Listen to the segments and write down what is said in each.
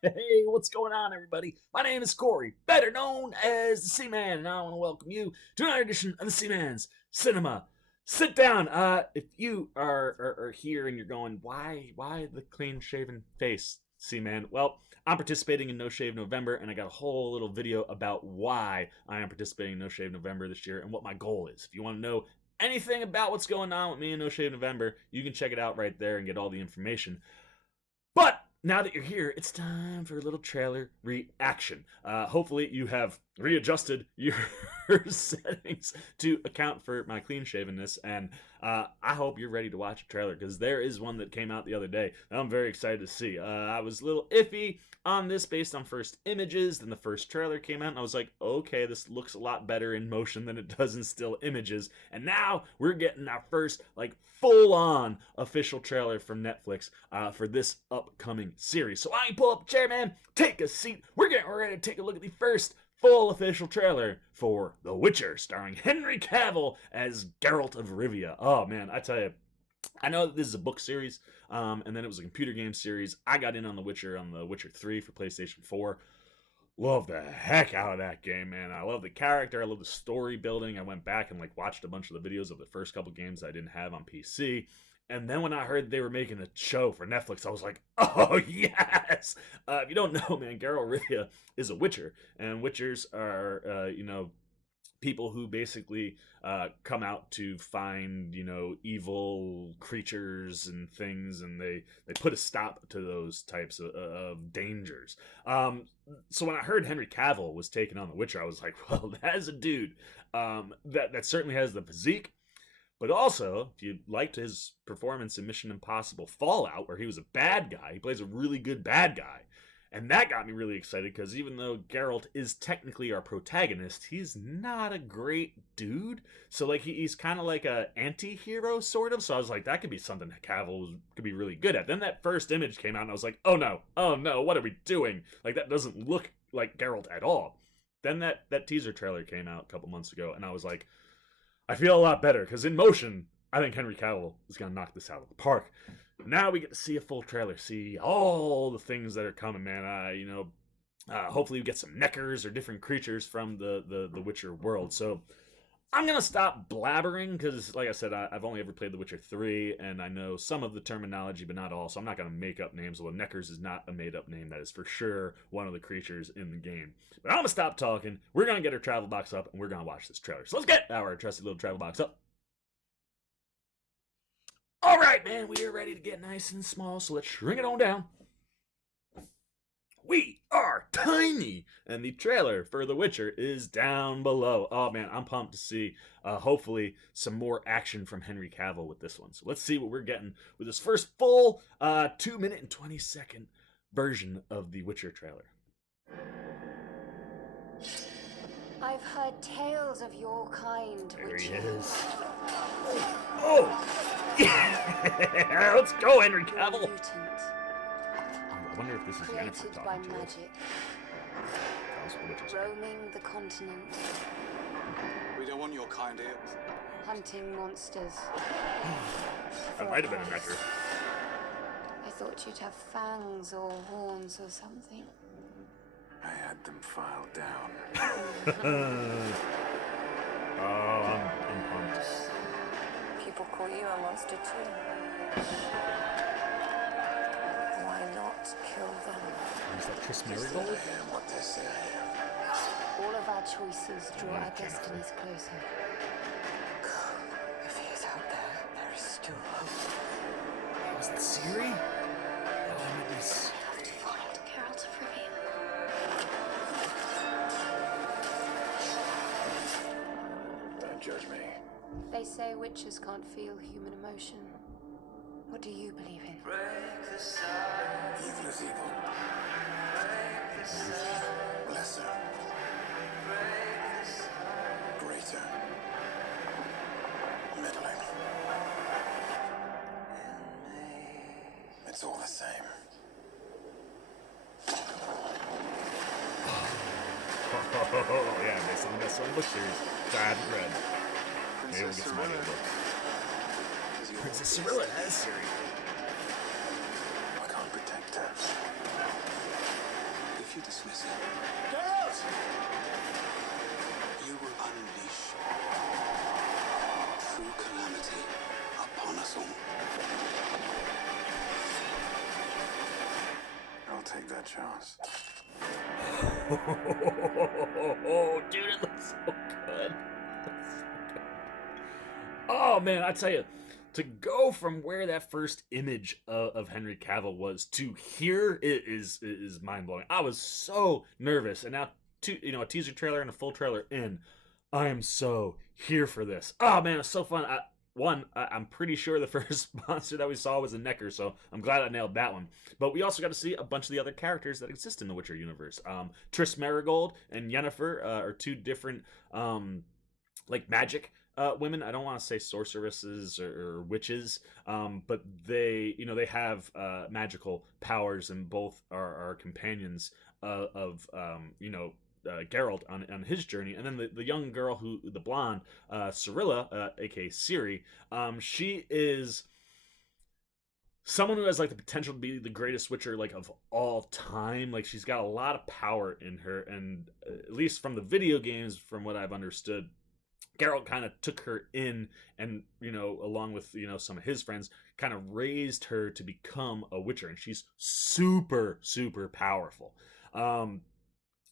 Hey, what's going on, everybody? My name is Corey, better known as the Seaman, and I want to welcome you to another edition of the Seaman's Cinema. Sit down. If you are here and you're going, why the clean-shaven face, Seaman? Well, I'm participating in No Shave November, and I got a whole little video about why I am participating in No Shave November this year and what my goal is. If you want to know anything about what's going on with me in No Shave November, you can check it out right there and get all the information. But now that you're here, it's time for a little trailer reaction. Hopefully, you have readjusted your settings to account for my clean shavenness, and I hope you're ready to watch a trailer because there is one that came out the other day that I'm very excited to see. I was a little iffy on this based on first images. Then the first trailer came out, and I was like, okay, this looks a lot better in motion than it does in still images. And now we're getting our first, like, full-on official trailer from Netflix for this upcoming series. So why don't you pull up a chair, man, take a seat. We're getting ready to take a look at the first full official trailer for The Witcher, starring Henry Cavill as Geralt of Rivia. Oh, man, I tell you, I know that this is a book series, and then it was a computer game series. I got in on The Witcher 3 for PlayStation 4. Love the heck out of that game, man. I love the character. I love the story building. I went back and watched a bunch of the videos of the first couple games I didn't have on PC. And then when I heard they were making a show for Netflix, I was like, oh, yes! If you don't know, man, Geralt Rivia is a Witcher. And Witchers are, people who basically come out to find, evil creatures and things, and they put a stop to those types of dangers. So when I heard Henry Cavill was taking on The Witcher, I was like, well, that is a dude that certainly has the physique. But also, if you liked his performance in Mission Impossible Fallout, where he was a bad guy, he plays a really good bad guy. And that got me really excited because even though Geralt is technically our protagonist, he's not a great dude. So he's kind of like a anti-hero sort of. So I was like, that could be something that Cavill could be really good at. Then that first image came out and I was like, oh no, what are we doing? That doesn't look like Geralt at all. Then that teaser trailer came out a couple months ago and I was like, I feel a lot better because in motion, I think Henry Cavill is going to knock this out of the park. Now we get to see a full trailer, see all the things that are coming, man. Hopefully we get some neckers or different creatures from the Witcher world. So I'm going to stop blabbering because, like I said, I've only ever played The Witcher 3, and I know some of the terminology, but not all, so I'm not going to make up names, although neckers is not a made-up name. That is for sure one of the creatures in the game. But I'm going to stop talking. We're going to get our travel box up, and we're going to watch this trailer. So let's get our trusty little travel box up. All right, man, we are ready to get nice and small, so let's shrink it on down. We are tiny, and the trailer for The Witcher is down below. Oh man, I'm pumped to see hopefully some more action from Henry Cavill with this one. So let's see what we're getting with this first full 2-minute and 20-second version of the Witcher trailer. I've heard tales of your kind, There he Witcher. is. Oh! Yeah! Let's go, Henry Cavill! Mutant, I wonder if this is Jennifer created by talking to us. magic, That was the Witcher's. roaming the continent, We don't want your kind here. hunting monsters. That might have been a necker. I thought you'd have fangs or horns or something. I had them filed down. Oh, I'm pumped. People call you a monster too. Why not kill them? Is that Chris I Marigold? am what they say I am. All of our choices draw our destinies closer. If he is out there, there is still hope. Was it Siri? Oh, it was... I have to find Geralt of Rivia. Don't judge me. They say witches can't feel human emotion. What do you believe in? Evil is evil. Lesser. Greater. Middling. It's all the same. Oh, yeah, based on the best-selling book series that I haven't read. Maybe we'll get some audio books. Princess Cirilla has Siri. I can't protect her. dismiss it. Geralt! You will unleash true calamity upon us all. I'll take that chance. Oh, dude, it looks so good. Oh man, I tell you, to go from where that first image of Henry Cavill was to here, it is mind blowing. I was so nervous, and now a teaser trailer and a full trailer in, I am so here for this. Oh man, it's so fun. I'm pretty sure the first monster that we saw was a Necker, so I'm glad I nailed that one. But we also got to see a bunch of the other characters that exist in the Witcher universe. Triss Merigold and Yennefer are two different magic women. I don't want to say sorceresses or witches, but they have magical powers, and both are companions of Geralt on his journey. And then the young girl, the blonde, Cirilla, aka Ciri, she is someone who has like the potential to be the greatest Witcher of all time. Like, she's got a lot of power in her, and at least from the video games, from what I've understood, Geralt kind of took her in, and along with some of his friends, kind of raised her to become a Witcher, and she's super powerful.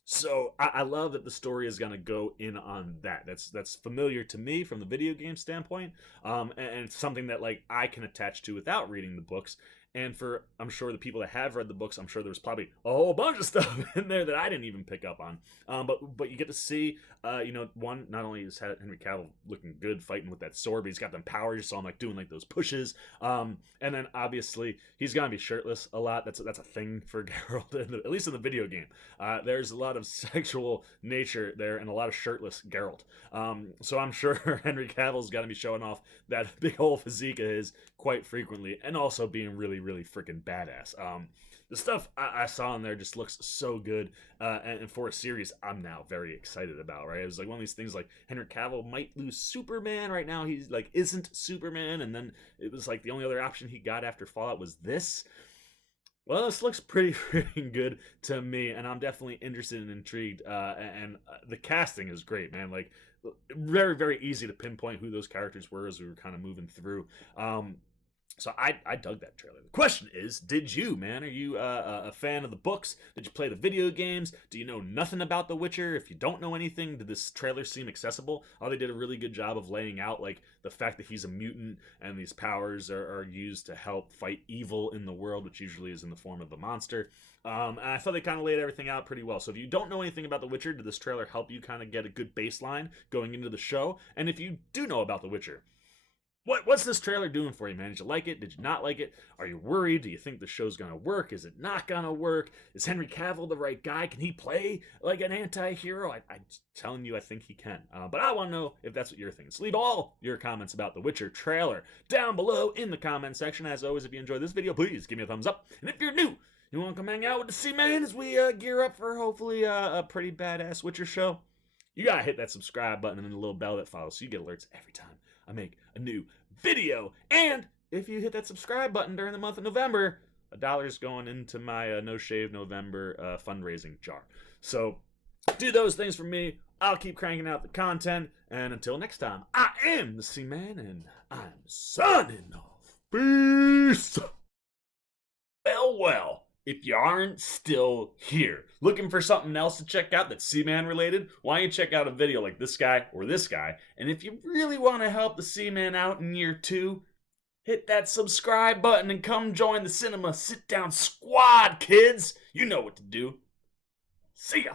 So I love that the story is going to go in on that. That's familiar to me from the video game standpoint, and it's something that I can attach to without reading the books. And for, I'm sure, the people that have read the books, I'm sure there was probably a whole bunch of stuff in there that I didn't even pick up on. But you get to see, one, not only is Henry Cavill looking good fighting with that sword, but he's got them powers. You saw him doing those pushes. And then obviously he's gonna be shirtless a lot. That's a thing for Geralt, at least in the video game. There's a lot of sexual nature there and a lot of shirtless Geralt. So I'm sure Henry Cavill's got to be showing off that big old physique of his quite frequently, and also being really freaking badass. The stuff I saw in there just looks so good, and for a series I'm now very excited about, right? It was one of these things, Henry Cavill might lose Superman right now. He's isn't Superman, and then it was the only other option he got after Fallout was this. Well, this looks pretty freaking good to me, and I'm definitely interested and intrigued, and the casting is great, man. Very easy to pinpoint who those characters were as we were kind of moving through. So I dug that trailer. The question is, did you, man? Are you a fan of the books? Did you play the video games? Do you know nothing about The Witcher? If you don't know anything, did this trailer seem accessible? Oh, they did a really good job of laying out the fact that he's a mutant and these powers are used to help fight evil in the world, which usually is in the form of a monster. And I thought they kind of laid everything out pretty well. So if you don't know anything about The Witcher, did this trailer help you kind of get a good baseline going into the show? And if you do know about The Witcher, what's this trailer doing for you, man? Did you like it? Did you not like it? Are you worried? Do you think the show's gonna work? Is it not gonna work? Is Henry Cavill the right guy? Can he play like an anti-hero? I'm telling you, I think he can. But I want to know if that's what you're thinking. So leave all your comments about the Witcher trailer down below in the comment section. As always, if you enjoyed this video, please give me a thumbs up. And if you're new, you want to come hang out with the C-Man as we gear up for hopefully a pretty badass Witcher show, you gotta hit that subscribe button and the little bell that follows so you get alerts every time I make a new video. And if you hit that subscribe button during the month of November, $1's going into my No Shave November fundraising jar. So do those things for me. I'll keep cranking out the content, and until next time, I am the C-Man, and I'm signing off. Peace. Well, if you aren't still here looking for something else to check out that's C-Man related, why don't you check out a video like this guy or this guy? And if you really want to help the C-Man out in year 2, hit that subscribe button and come join the Cinema Sit Down Squad, kids. You know what to do. See ya.